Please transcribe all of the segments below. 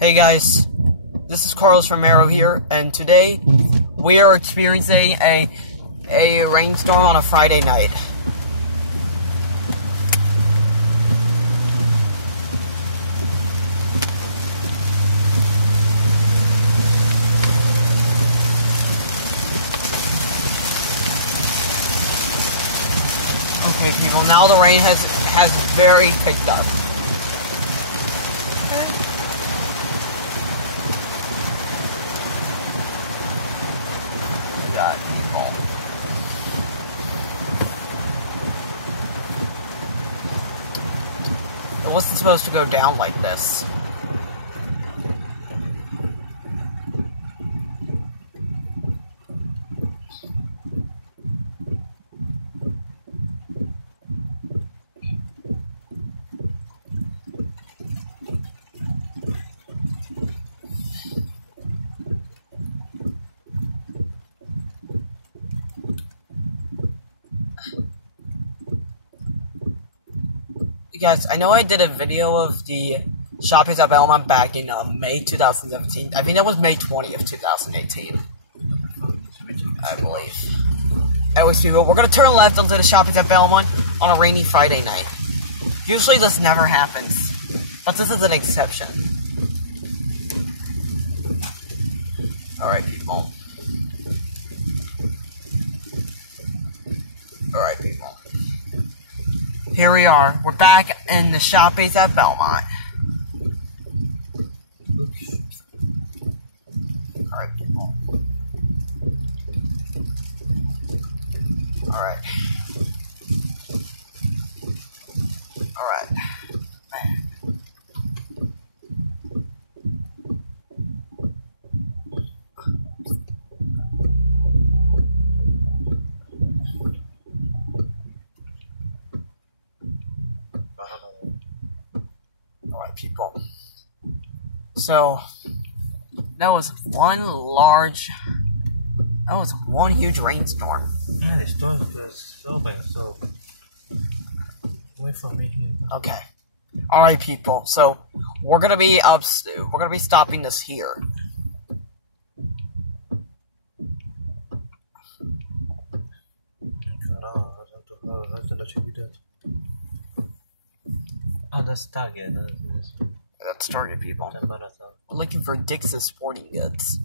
Hey guys, this is Carlos Romero here, and today we are experiencing a rainstorm on a Friday night. Okay, people, now the rain has very picked up. Got people. It wasn't supposed to go down like this. Guys, I know I did a video of the shopping at Belmont back in May 2017. I think that was May 20th, 2018. I believe. Anyways, people, we're going to turn left onto the shopping at Belmont on a rainy Friday night. Usually this never happens, but this is an exception. Alright, people. Alright, people. Here we are. We're back in the shop base at Belmont. Alright, people. Alright. Alright. Alright, people. So, that was one huge rainstorm. Yeah, the storm was so bad, so away from me here. Okay. Alright, people. So, we're gonna be stopping this here. Oh, that's Target. That's Target, people. We're looking for Dix's Sporting Goods.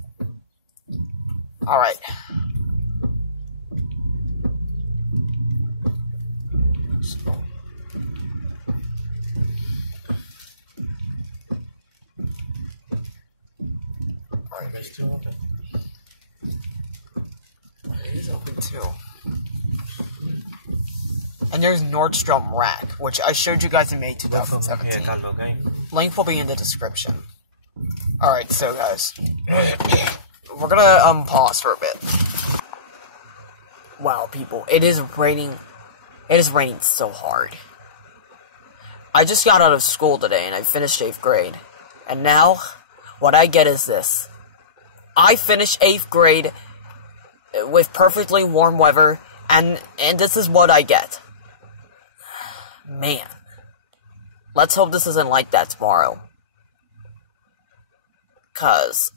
Alright. Alright, It's still open. it is open too. And there's Nordstrom Rack, which I showed you guys in May 2017. Link will be in the description. Alright, so guys, we're gonna pause for a bit. Wow, people, it is raining so hard. I just got out of school today and I finished 8th grade. And now, what I get is this. I finished 8th grade with perfectly warm weather, and this is what I get. Man. Let's hope this isn't like that tomorrow. Because.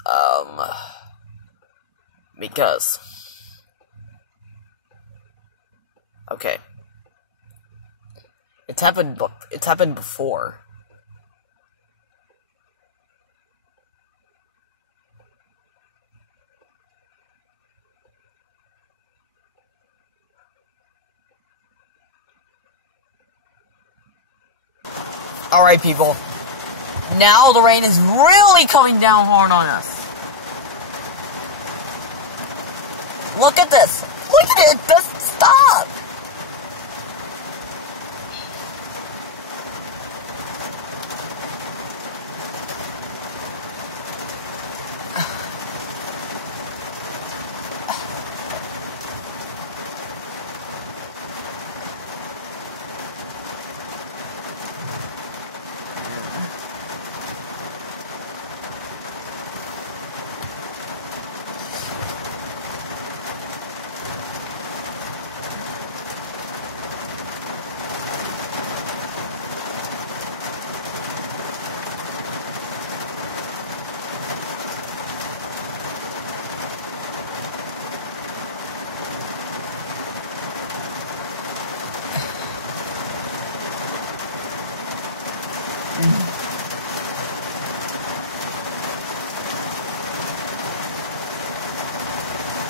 Okay. It's happened before. Alright, people. Now the rain is really coming down hard on us. Look at this. Look at it. It doesn't stop.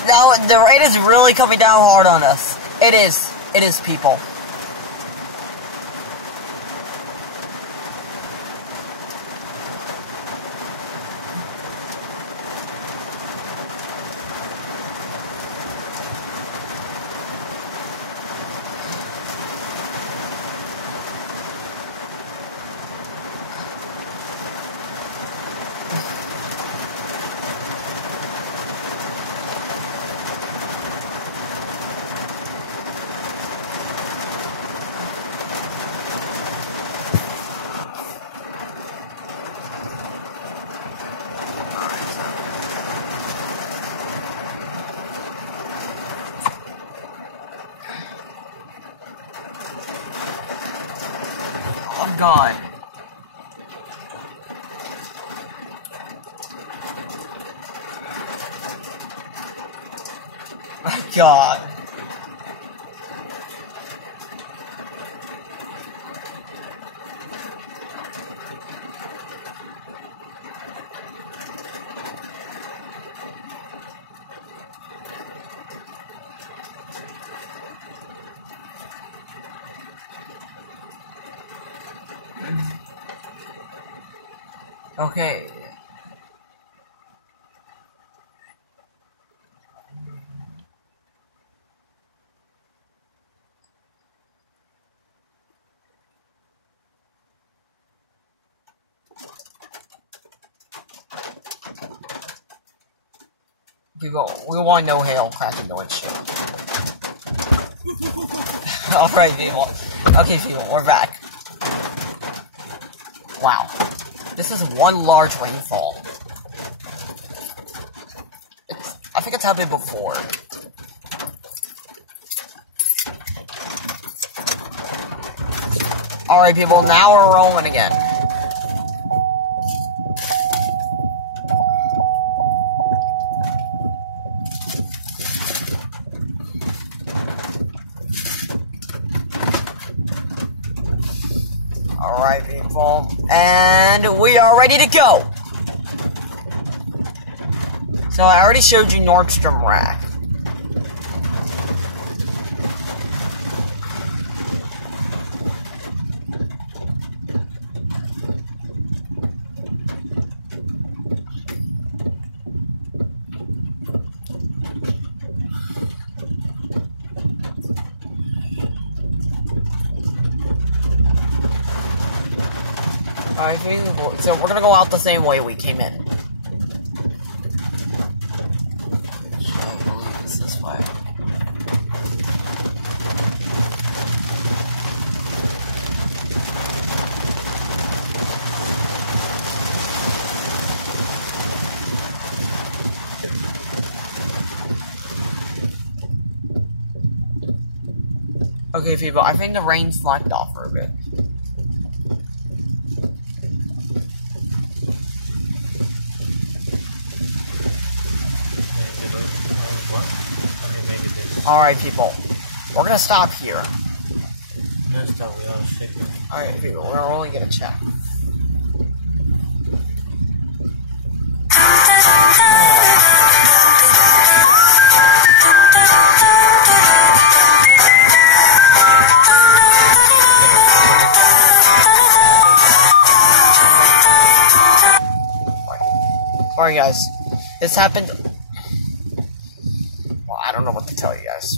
Now, the rain is really coming down hard on us. It is. It is, people. Oh God. My God. Okay. People, we want no hail cracking the windshield. Alright, people. Okay, people, we're back. Wow. This is one large rainfall. I think it's happened before. Alright, people, now we're rolling again. Alright, people, and we are ready to go! So I already showed you Nordstrom Rack. Alright, so we're gonna go out the same way we came in. I believe it's this way. Okay, people, I think the rain slacked off for a bit. Alright, people. We're gonna stop here. Alright, people, we're only gonna check. Sorry, guys. This happened. Well, I don't know what to tell you guys.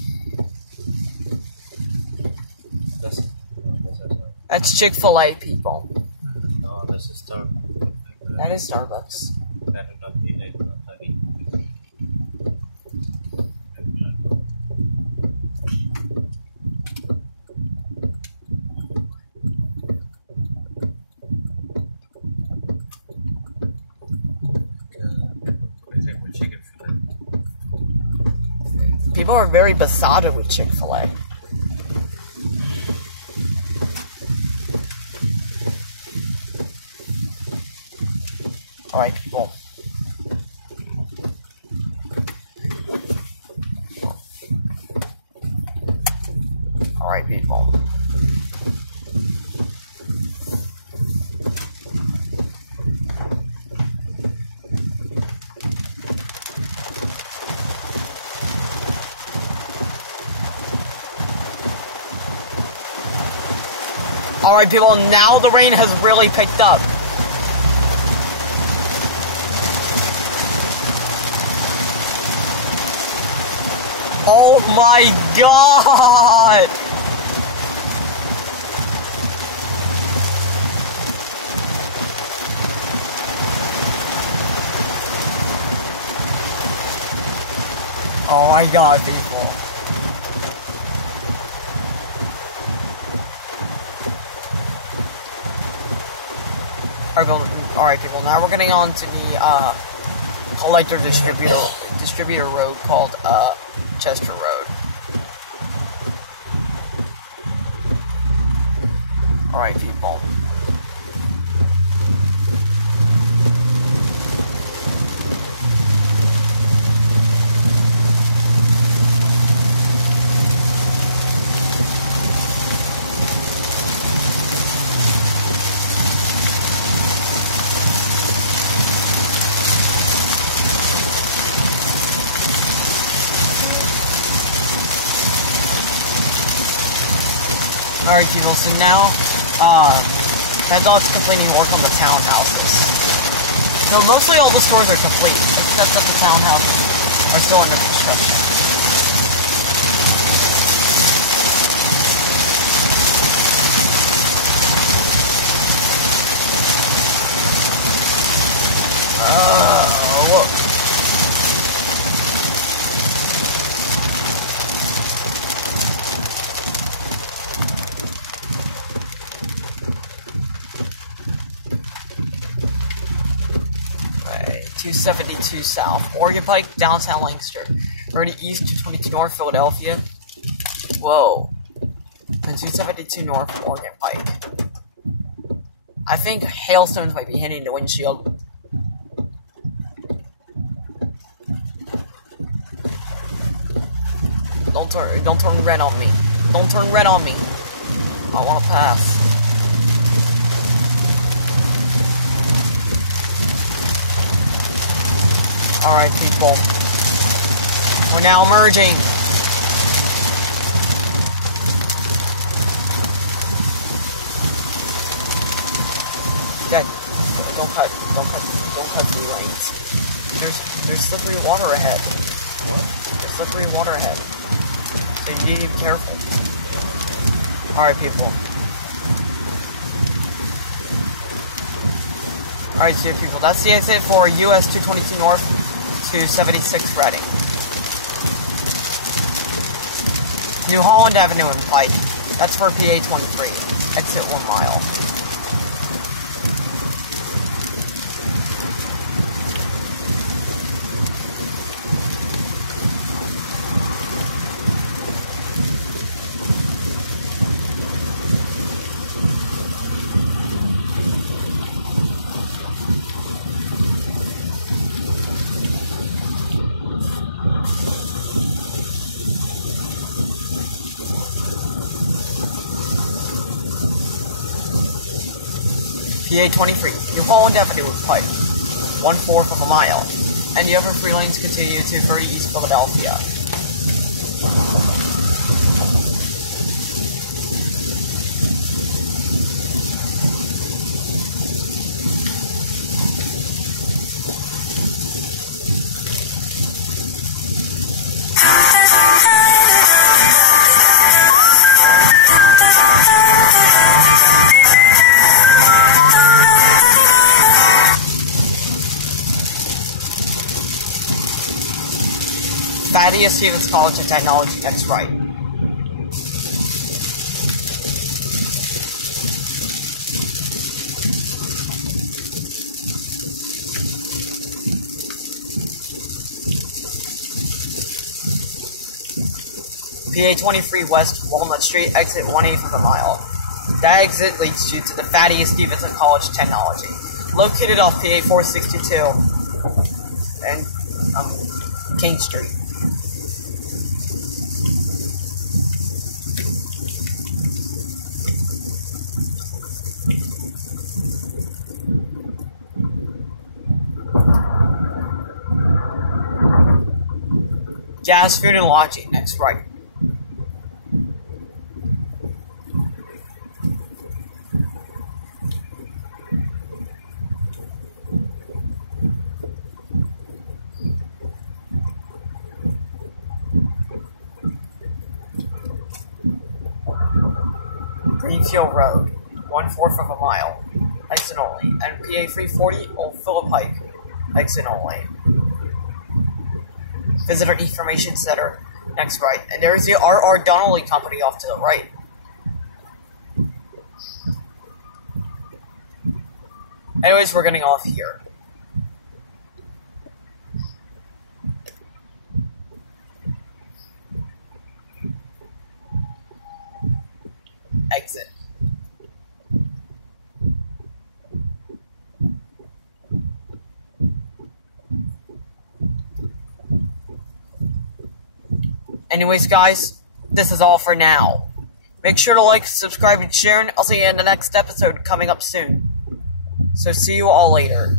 That's Chick-fil-A, people. No, this is Starbucks. That is Starbucks. People are very besotted with Chick-fil-A. Alright, people. Alright, people. Alright, people, now the rain has really picked up. Oh my god! Oh my god, people. Alright, people, now we're getting on to the, collector distributor road called, Chester Road. Alright, people. Alright, people, so now, Madog's completing work on the townhouses. So mostly all the stores are complete, except that the townhouses are still under construction. Whoa. Okay, 272 South, Oregon Pike, downtown Lancaster. 30 East, 222 North, Philadelphia. Whoa. And 272 North, Oregon Pike. I think hailstones might be hitting the windshield. Don't turn red on me. Don't turn red on me. I want to pass. Alright, people. We're now merging. Okay, don't cut the lanes. There's slippery water ahead. There's slippery water ahead. So you need to be careful. Alright, people. Alright, so people, that's the exit for US 222 North to 76 Reading. New Holland Avenue and Pike. That's for PA 23. Exit 1 mile. PA 23, New Holland Avenue with Pike, 1/4 of a mile, and the other 3 lanes continue to 30 East Philadelphia. Thaddeus Stevens College of Technology, next right. PA 23 West, Walnut Street, exit 1/8 of a mile. That exit leads you to the Thaddeus Stevens College of Technology, located off PA 462 and King Street. Gas, food, and lodging, next right. Greenfield Road, 1/4 of a mile, exit only. And PA 340, Old Phillip Pike, exit only. Visitor Information Center, next right. And there's the R.R. Donnelly Company off to the right. Anyways, we're getting off here. Exit. Anyways, guys, this is all for now. Make sure to like, subscribe, and share, and I'll see you in the next episode coming up soon. So see you all later.